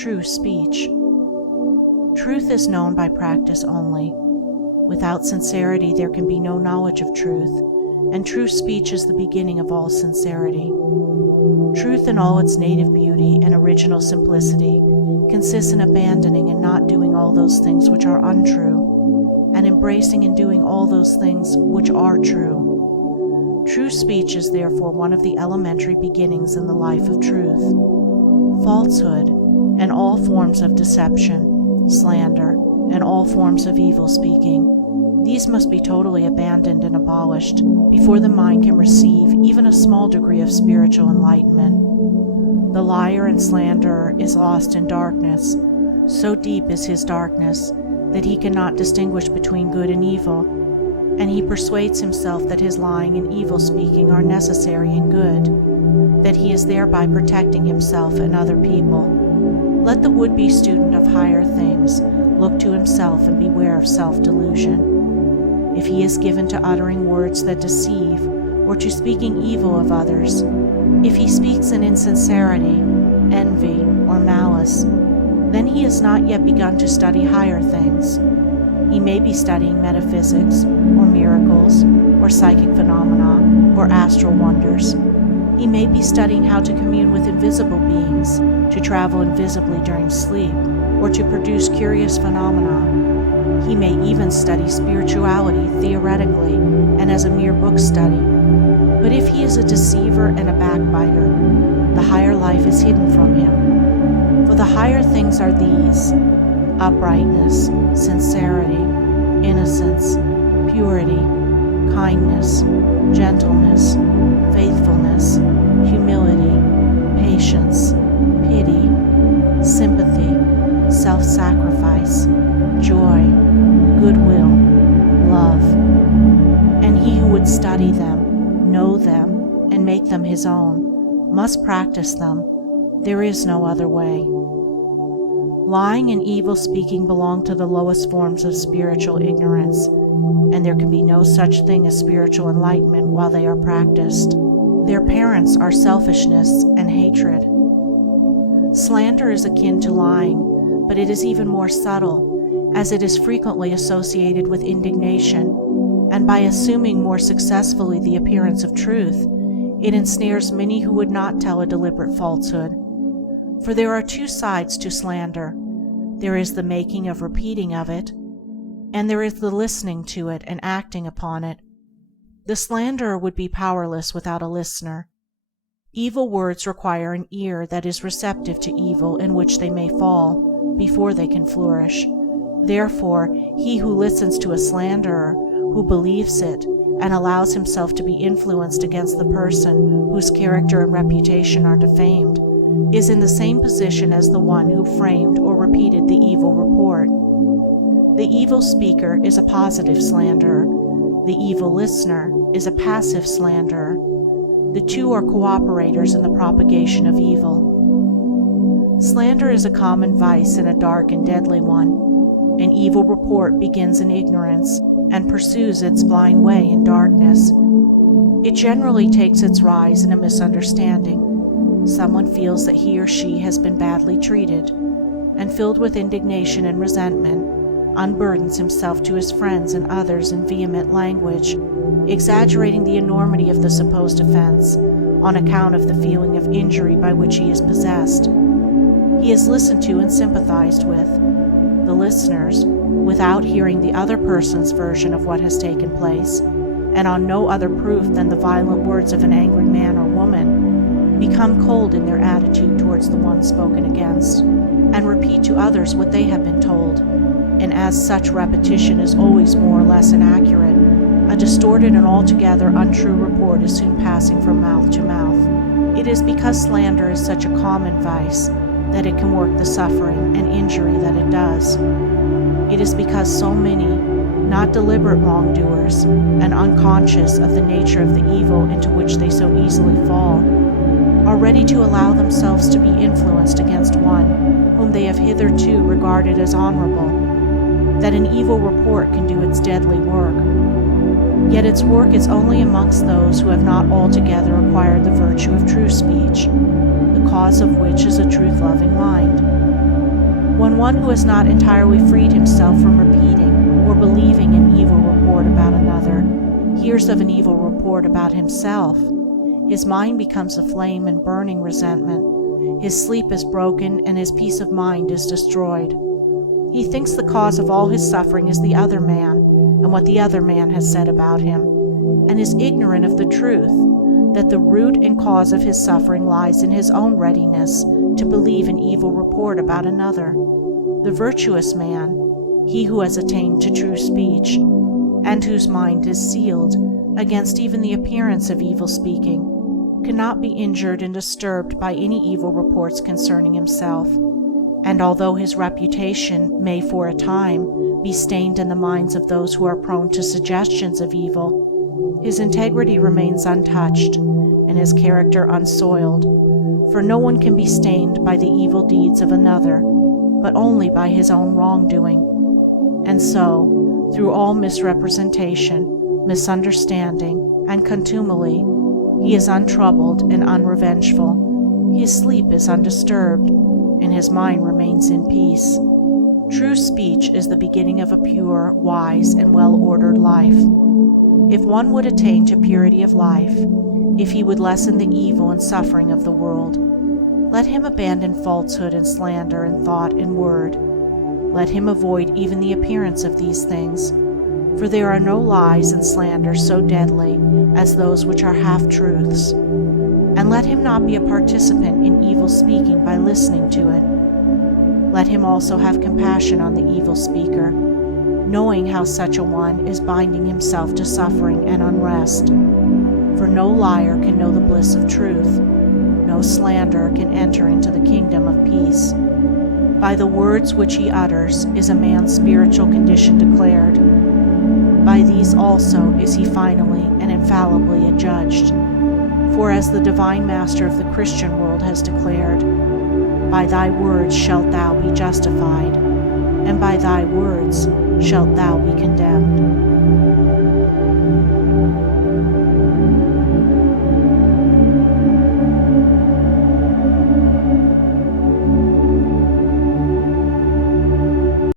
true speech. Truth is known by practice only. Without sincerity there can be no knowledge of truth, and true speech is the beginning of all sincerity. Truth in all its native beauty and original simplicity consists in abandoning and not doing all those things which are untrue, and embracing and doing all those things which are true. True speech is therefore one of the elementary beginnings in the life of truth. Falsehood and all forms of deception, slander, and all forms of evil speaking, these must be totally abandoned and abolished before the mind can receive even a small degree of spiritual enlightenment. The liar and slanderer is lost in darkness. So deep is his darkness that he cannot distinguish between good and evil, and he persuades himself that his lying and evil speaking are necessary and good, that he is thereby protecting himself and other people. Let the would-be student of higher things look to himself and beware of self-delusion. If he is given to uttering words that deceive, or to speaking evil of others, if he speaks in insincerity, envy, or malice, then he has not yet begun to study higher things. He may be studying metaphysics, or miracles, or psychic phenomena, or astral wonders. He may be studying how to commune with invisible beings, to travel invisibly during sleep, or to produce curious phenomena. He may even study spirituality theoretically and as a mere book study. But if he is a deceiver and a backbiter, the higher life is hidden from him. For the higher things are these: uprightness, sincerity, innocence, purity, kindness, gentleness, faithfulness, humility, patience, pity, sympathy, self-sacrifice, joy, goodwill, love. And he who would study them, know them, and make them his own, must practice them. There is no other way. Lying and evil speaking belong to the lowest forms of spiritual ignorance, and there can be no such thing as spiritual enlightenment while they are practiced. Their parents are selfishness and hatred. Slander is akin to lying, but it is even more subtle, as it is frequently associated with indignation, and by assuming more successfully the appearance of truth, it ensnares many who would not tell a deliberate falsehood. For there are two sides to slander. There is the making of repeating of it, and there is the listening to it and acting upon it. The slanderer would be powerless without a listener. Evil words require an ear that is receptive to evil in which they may fall, before they can flourish. Therefore, he who listens to a slanderer, who believes it, and allows himself to be influenced against the person whose character and reputation are defamed, is in the same position as the one who framed or repeated the evil report. The evil speaker is a positive slanderer. The evil listener is a passive slanderer. The two are cooperators in the propagation of evil. Slander is a common vice and a dark and deadly one. An evil report begins in ignorance and pursues its blind way in darkness. It generally takes its rise in a misunderstanding. Someone feels that he or she has been badly treated, and filled with indignation and resentment, unburdens himself to his friends and others in vehement language, exaggerating the enormity of the supposed offense on account of the feeling of injury by which he is possessed. He is listened to and sympathized with. The listeners, without hearing the other person's version of what has taken place, and on no other proof than the violent words of an angry man or woman, become cold in their attitude towards the one spoken against, and repeat to others what they have been told, and as such repetition is always more or less inaccurate, a distorted and altogether untrue report is soon passing from mouth to mouth. It is because slander is such a common vice that it can work the suffering and injury that it does. It is because so many, not deliberate wrongdoers, and unconscious of the nature of the evil into which they so easily fall, are ready to allow themselves to be influenced against one whom they have hitherto regarded as honorable, that an evil report can do its deadly work. Yet its work is only amongst those who have not altogether acquired the virtue of true speech, the cause of which is a truth-loving mind. one who has not entirely freed himself from repeating or believing an evil report about another hears of an evil report about himself, his mind becomes aflame in burning resentment, his sleep is broken, and his peace of mind is destroyed. He thinks the cause of all his suffering is the other man and what the other man has said about him, and is ignorant of the truth that the root and cause of his suffering lies in his own readiness to believe an evil report about another. The virtuous man, he who has attained to true speech, and whose mind is sealed against even the appearance of evil speaking, cannot be injured and disturbed by any evil reports concerning himself, and although his reputation may for a time be stained in the minds of those who are prone to suggestions of evil, his integrity remains untouched and his character unsoiled, for no one can be stained by the evil deeds of another, but only by his own wrongdoing. And so, through all misrepresentation, misunderstanding, and contumely, he is untroubled and unrevengeful, his sleep is undisturbed, and his mind remains in peace. True speech is the beginning of a pure, wise, and well-ordered life. If one would attain to purity of life, if he would lessen the evil and suffering of the world, let him abandon falsehood and slander in thought and word. Let him avoid even the appearance of these things, for there are no lies and slanders so deadly as those which are half-truths. And let him not be a participant in evil speaking by listening to it. Let him also have compassion on the evil speaker, knowing how such a one is binding himself to suffering and unrest. For no liar can know the bliss of truth, no slanderer can enter into the kingdom of peace. By the words which he utters is a man's spiritual condition declared. By these also is he finally and infallibly adjudged. For as the divine master of the Christian world has declared, by thy words shalt thou be justified, and by thy words shalt thou be condemned.